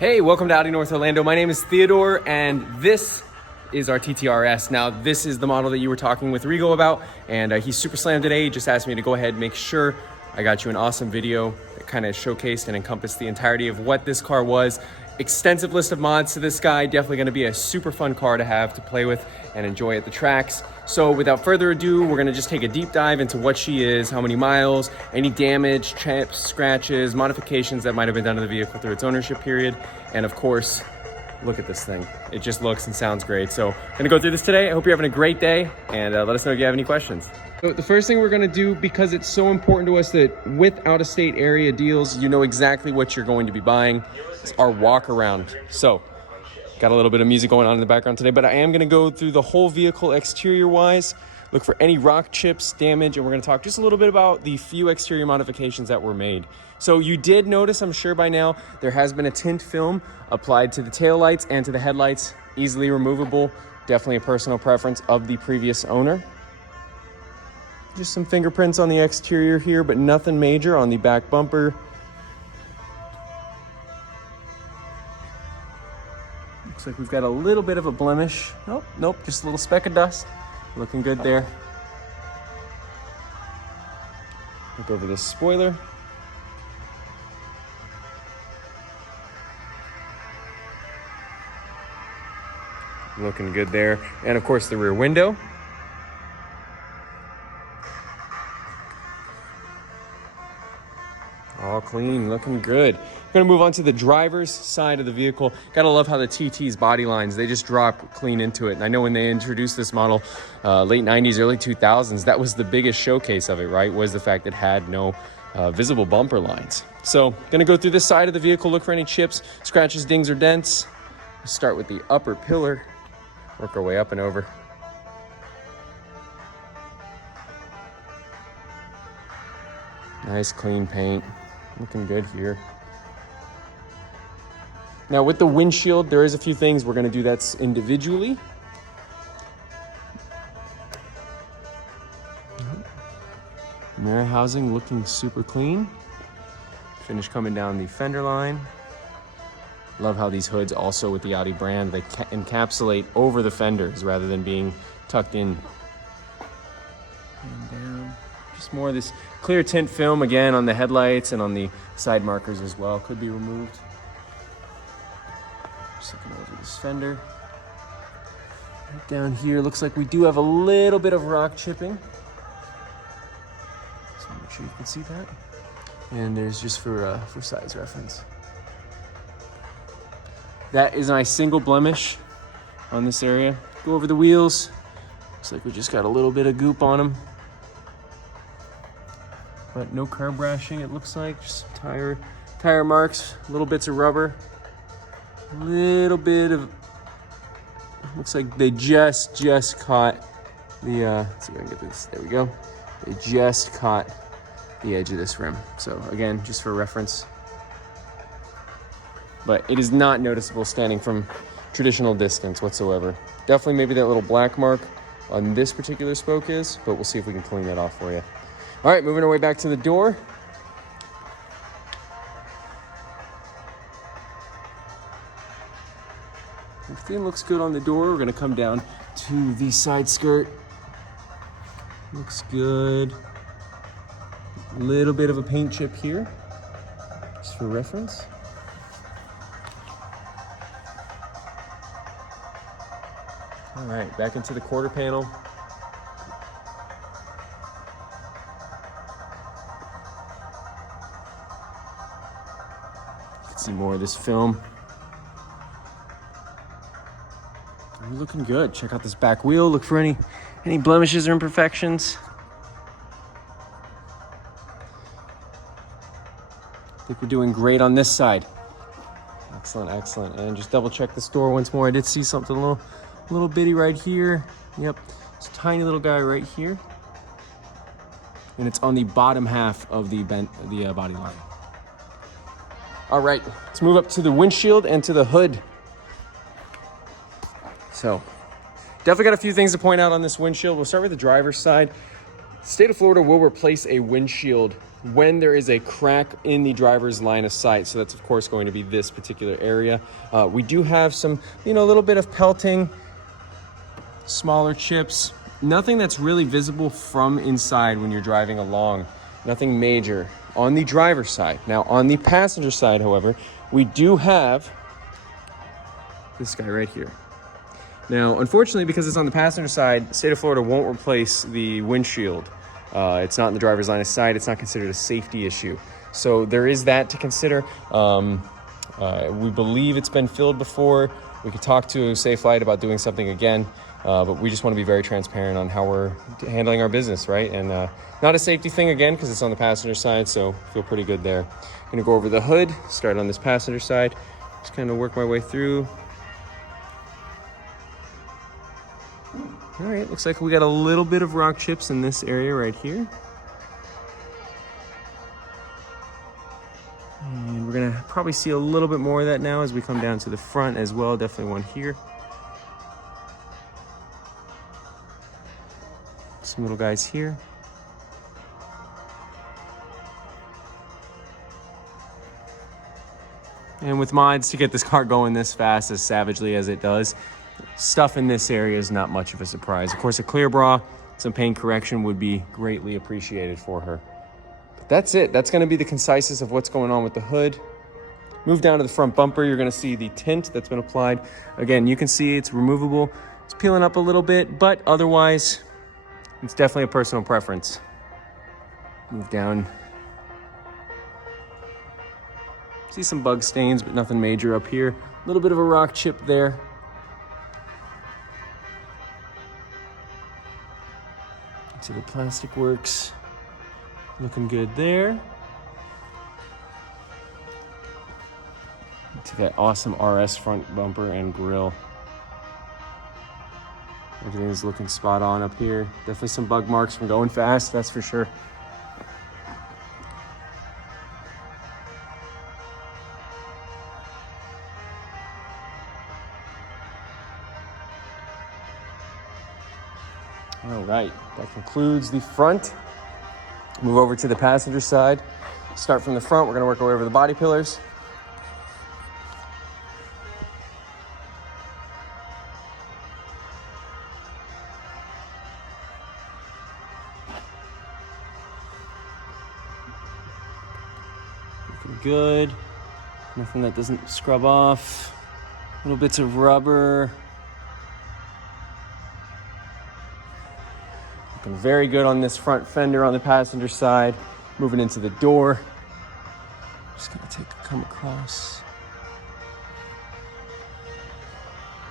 Hey, welcome to Audi North Orlando. My name is Theodore, and this is our TTRS. Now, this is the model that you were talking with Rigo about, and he's super slammed today. He just asked me to go ahead and make sure I got you an awesome video that kind of showcased and encompassed the entirety of what this car was. Extensive list of mods to this guy. Definitely going to be a super fun car to have to play with and enjoy at the tracks. So without further ado, we're going to just take a deep dive into what she is, how many miles, any damage, chips, scratches, modifications that might have been done to the vehicle through its ownership period, and of course, look at this thing. It just looks and sounds great. So I'm gonna go through this today. I hope you're having a great day, and let us know if you have any questions. So the first thing we're gonna do, because it's so important to us that with out-of-state area deals, you know exactly what you're going to be buying. It's our walk around. So got a little bit of music going on in the background today, but I am gonna go through the whole vehicle exterior-wise, look for any rock chips, damage, and we're gonna talk just a little bit about the few exterior modifications that were made. So you did notice, I'm sure by now, there has been a tint film applied to the taillights and to the headlights, easily removable, definitely a personal preference of the previous owner. Just some fingerprints on the exterior here, but nothing major on the back bumper. Looks like we've got a little bit of a blemish. Oh, nope, just a little speck of dust. Looking good there. Look over this spoiler. Looking good there. And of course the rear window. All clean, looking good. We're gonna move on to the driver's side of the vehicle. Gotta love how the TT's body lines, they just drop clean into it. And I know when they introduced this model, late 90s, early 2000s, that was the biggest showcase of it, right? Was the fact that it had no visible bumper lines. So gonna go through this side of the vehicle, look for any chips, scratches, dings, or dents. Let's start with the upper pillar, work our way up and over. Nice clean paint. Looking good here. Now with the windshield, there is a few things. We're gonna do that individually. Mirror housing looking super clean. Finish coming down the fender line. Love how these hoods also with the Audi brand, they encapsulate over the fenders rather than being tucked in. And down. Just more of this clear tint film again on the headlights and on the side markers as well. Could be removed. Just looking over this fender. Right down here, looks like we do have a little bit of rock chipping. So make sure you can see that. And there's just for size reference. That is my single blemish on this area. Go over the wheels. Looks like we just got a little bit of goop on them. But no curb rashing, it looks like. Just tire marks, little bits of rubber. A little bit of, looks like they just caught the, let's see if I can get this, there we go. They just caught the edge of this rim. So again, just for reference. But it is not noticeable standing from traditional distance whatsoever. Definitely maybe that little black mark on this particular spoke is, but we'll see if we can clean that off for you. All right, moving our way back to the door. Everything looks good on the door. We're gonna come down to the side skirt. Looks good. Little bit of a paint chip here, just for reference. All right, back into the quarter panel. You can see more of this film. You're looking good. Check out this back wheel. Look for any blemishes or imperfections. I think we're doing great on this side. Excellent, excellent. And just double check this door once more. I did see something a little bitty right here. Yep, it's a tiny little guy right here. And it's on the bottom half of the body line. All right, let's move up to the windshield and to the hood. So, definitely got a few things to point out on this windshield. We'll start with the driver's side. State of Florida will replace a windshield when there is a crack in the driver's line of sight. So that's of course going to be this particular area. We do have some, a little bit of pelting, smaller chips, nothing that's really visible from inside when you're driving along, nothing major on the driver's side. Now on the passenger side, however, we do have this guy right here. Now, unfortunately, because it's on the passenger side, the state of Florida won't replace the windshield. It's not in the driver's line of sight. It's not considered a safety issue. So there is that to consider. We believe it's been filled before. We could talk to Safelite about doing something again, but we just want to be very transparent on how we're handling our business, right? And not a safety thing again, because it's on the passenger side, so feel pretty good there. I'm gonna go over the hood, start on this passenger side, just kind of work my way through. All right, looks like we got a little bit of rock chips in this area right here. And we're gonna probably see a little bit more of that now as we come down to the front as well. Definitely one here. Some little guys here. And with mods to get this car going this fast, as savagely as it does, stuff in this area is not much of a surprise. Of course, a clear bra, some paint correction would be greatly appreciated for her. But that's it. That's going to be the conciseness of what's going on with the hood. Move down to the front bumper. You're going to see the tint that's been applied. Again, you can see it's removable. It's peeling up a little bit, but otherwise, it's definitely a personal preference. Move down. See some bug stains, but nothing major up here. A little bit of a rock chip there. So the plastic works, looking good there. To that awesome RS front bumper and grille. Everything's looking spot on up here. Definitely some bug marks from going fast, that's for sure. All right, that concludes the front. Move over to the passenger side. Start from the front, we're gonna work our way over the body pillars. Looking good. Nothing that doesn't scrub off. Little bits of rubber. Looking very good on this front fender on the passenger side. Moving into the door. Just gonna come across.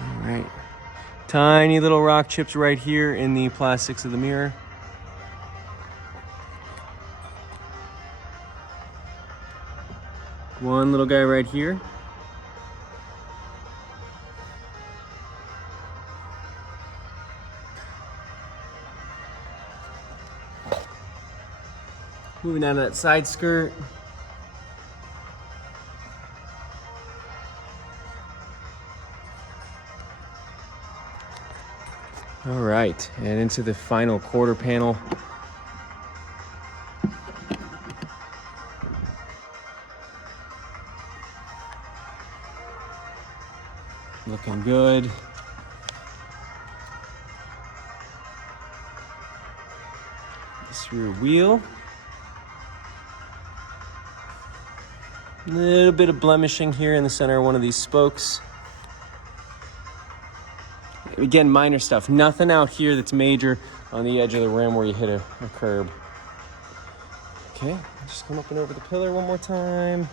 All right. Tiny little rock chips right here in the plastics of the mirror. One little guy right here. Moving down to that side skirt. All right, and into the final quarter panel. Looking good. This rear wheel. A little bit of blemishing here in the center of one of these spokes. Again, minor stuff. Nothing out here that's major on the edge of the rim where you hit a curb. Okay, just come up and over the pillar one more time.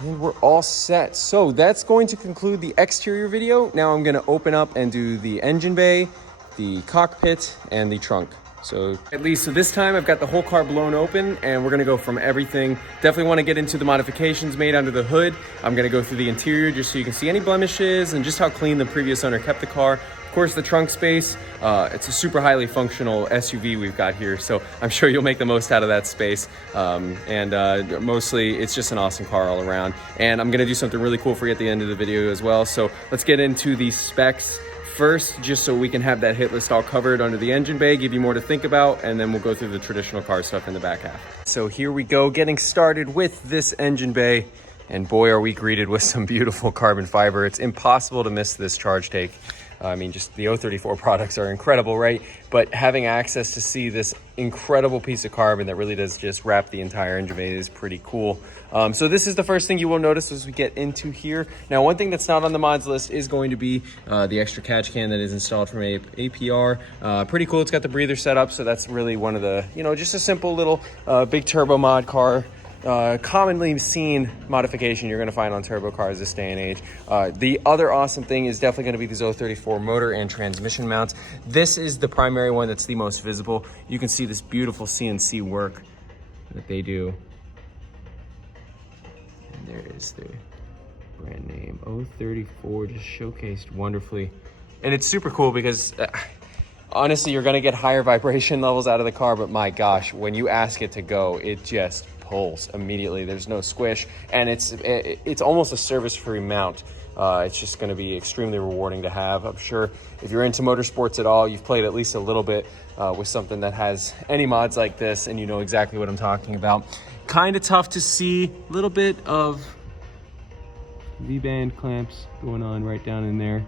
And we're all set. So that's going to conclude the exterior video. Now I'm gonna open up and do the engine bay, the cockpit, and the trunk. So this time I've got the whole car blown open and we're gonna go from everything. Definitely wanna get into the modifications made under the hood. I'm gonna go through the interior just so you can see any blemishes and just how clean the previous owner kept the car. Of course, the trunk space, it's a super highly functional SUV we've got here, so I'm sure you'll make the most out of that space. Mostly, it's just an awesome car all around. And I'm gonna do something really cool for you at the end of the video as well. So let's get into the specs first, just so we can have that hit list all covered under the engine bay, give you more to think about, and then we'll go through the traditional car stuff in the back half. So here we go, getting started with this engine bay, and boy, are we greeted with some beautiful carbon fiber. It's impossible to miss this charge take. I mean, just the 034 products are incredible, right? But having access to see this incredible piece of carbon that really does just wrap the entire engine bay is pretty cool. So this is the first thing you will notice as we get into here. Now, one thing that's not on the mods list is going to be the extra catch can that is installed from APR. Pretty cool. It's got the breather set up, so that's really one of the, just a simple little big turbo mod car. Commonly seen modification you're going to find on turbo cars this day and age. The other awesome thing is definitely going to be these 034 motor and transmission mounts. This is the primary one that's the most visible. You can see this beautiful CNC work that they do. And there is the brand name 034, just showcased wonderfully. And it's super cool because honestly, you're going to get higher vibration levels out of the car, but my gosh, when you ask it to go, it just pulls immediately. There's no squish, and it's almost a service-free mount. It's just going to be extremely rewarding to have. I'm sure if you're into motorsports at all, you've played at least a little bit with something that has any mods like this, and you know exactly what I'm talking about. Kind of tough to see, a little bit of V-band clamps going on right down in there.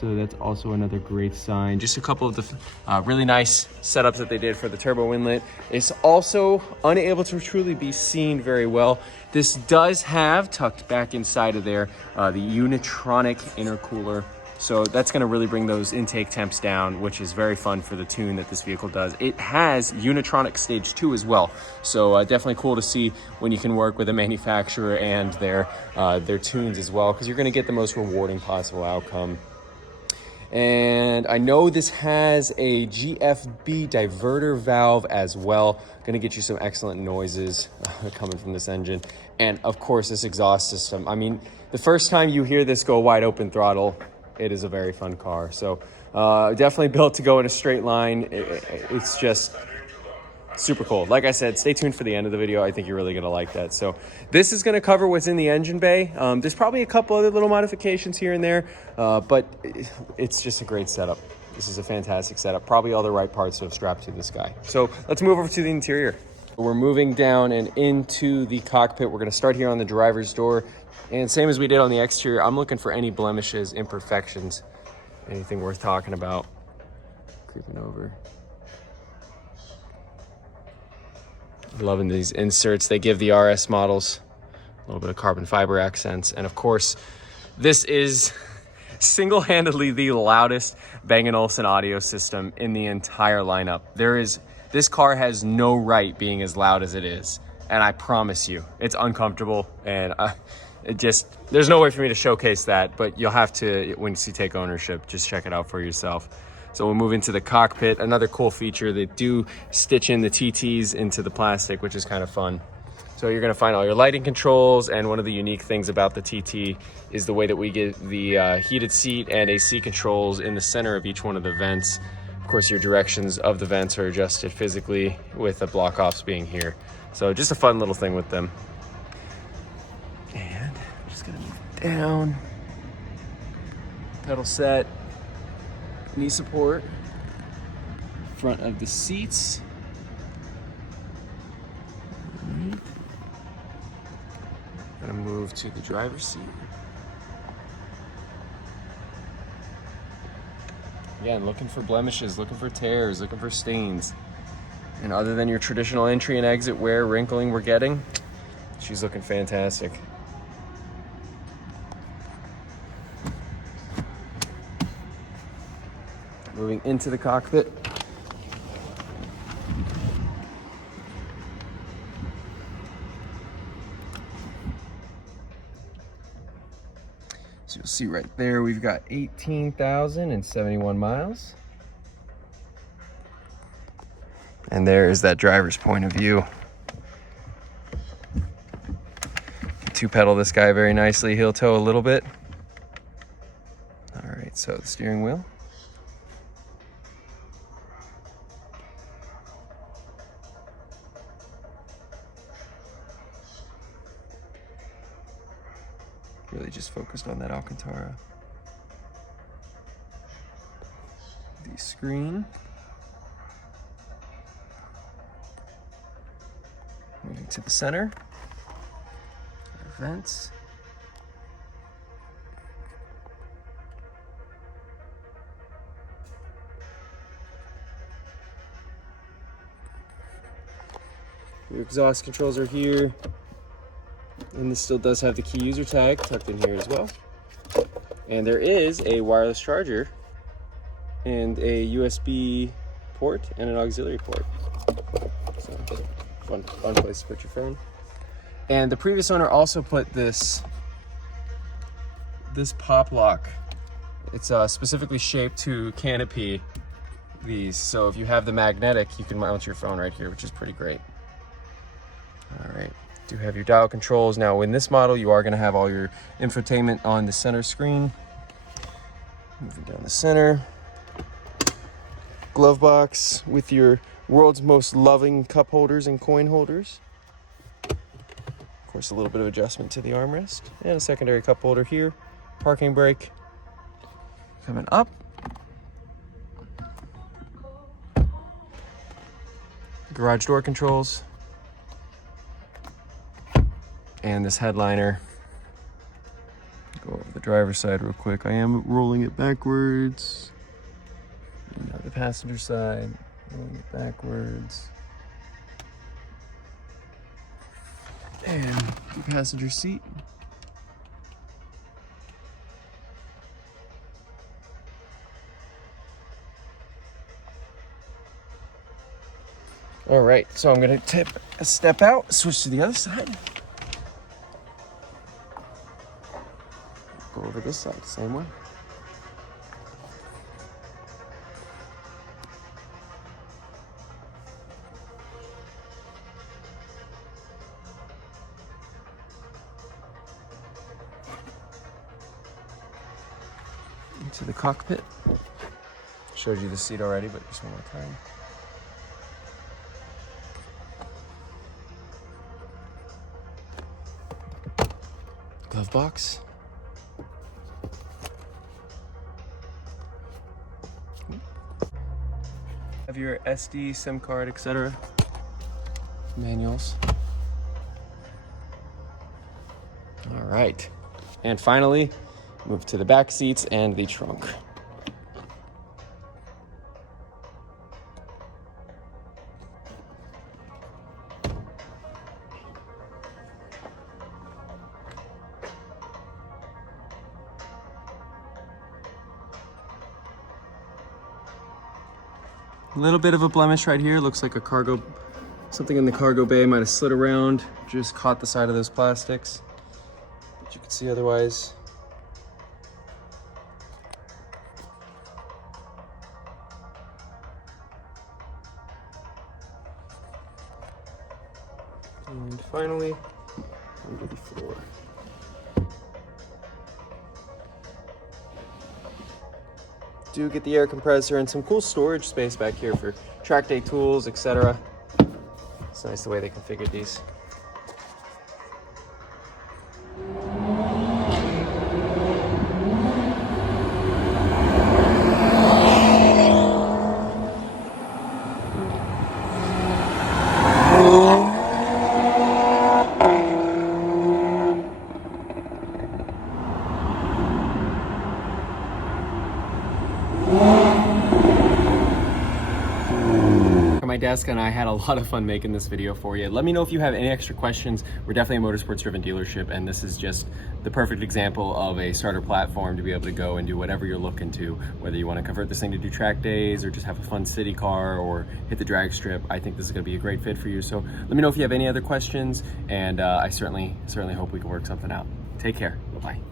So that's also another great sign. Just a couple of the really nice setups that they did for the turbo inlet. It's also unable to truly be seen very well. This does have, tucked back inside of there, the Unitronic intercooler. So that's gonna really bring those intake temps down, which is very fun for the tune that this vehicle does. It has Unitronic Stage 2 as well. So definitely cool to see when you can work with a manufacturer and their tunes as well, because you're gonna get the most rewarding possible outcome. And I know this has a GFB diverter valve as well. Gonna get you some excellent noises coming from this engine. And of course, this exhaust system. I mean, the first time you hear this go wide open throttle, it is a very fun car. So definitely built to go in a straight line. It's just super cool. Like I said, stay tuned for the end of the video. I think you're really gonna like that. So this is gonna cover what's in the engine bay. There's probably a couple other little modifications here and there, but it's just a great setup. This is a fantastic setup. Probably all the right parts to have strapped to this guy. So let's move over to the interior. We're moving down and into the cockpit. We're gonna start here on the driver's door. And same as we did on the exterior, I'm looking for any blemishes, imperfections, anything worth talking about. Creeping over. Loving these inserts. They give the RS models a little bit of carbon fiber accents. And of course, this is single-handedly the loudest Bang & Olufsen audio system in the entire lineup. This car has no right being as loud as it is. And I promise you, it's uncomfortable. And there's no way for me to showcase that, but you'll have to, when you take ownership, just check it out for yourself. So we'll move into the cockpit. Another cool feature, they do stitch in the TTs into the plastic, which is kind of fun. So you're gonna find all your lighting controls, and one of the unique things about the TT is the way that we get the heated seat and AC controls in the center of each one of the vents. Of course, your directions of the vents are adjusted physically with the block offs being here. So just a fun little thing with them. And I'm just gonna move down. Pedal set. Knee support, front of the seats. Gonna move to the driver's seat. Again, looking for blemishes, looking for tears, looking for stains. And other than your traditional entry and exit wear, wrinkling we're getting, she's looking fantastic. Moving into the cockpit. So you'll see right there, we've got 18,071 miles. And there is that driver's point of view. Two pedal this guy very nicely, heel toe a little bit. All right, so the steering wheel. Really just focused on that Alcantara. SD screen. Moving to the center. Our vents. Your exhaust controls are here, and this still does have the key user tag tucked in here as well. And there is a wireless charger and a USB port and an auxiliary port. So fun place to put your phone. And the previous owner also put this pop lock. It's specifically shaped to canopy these. So if you have the magnetic, you can mount your phone right here, which is pretty great. All right, do have your dial controls. Now in this model, you are gonna have all your infotainment on the center screen. Moving down the center. Glove box with your world's most loving cup holders and coin holders. Of course, a little bit of adjustment to the armrest. And a secondary cup holder here. Parking brake. Coming up. Garage door controls. And this headliner. Go over the driver's side real quick. I am rolling it backwards. And now the passenger side, rolling it backwards. And the passenger seat. All right, so I'm gonna tip a step out, switch to the other side. Go over this side, same way. Into the cockpit. Showed you the seat already, but just one more time. Glove box. Have your SD, SIM card, etc. Manuals. All right. And finally, move to the back seats and the trunk. A little bit of a blemish right here. Looks like something in the cargo bay might have slid around, just caught the side of those plastics. But you can see otherwise. And finally, under the floor. Do get the air compressor and some cool storage space back here for track day tools, etc. It's nice the way they configured these. My desk, and I had a lot of fun making this video for you. Let me know if you have any extra questions. We're definitely a motorsports driven dealership, and this is just the perfect example of a starter platform to be able to go and do whatever you're looking to, whether you want to convert this thing to do track days or just have a fun city car or hit the drag strip. I think this is going to be a great fit for you. So let me know if you have any other questions, and I certainly hope we can work something out. Take care. Bye-bye.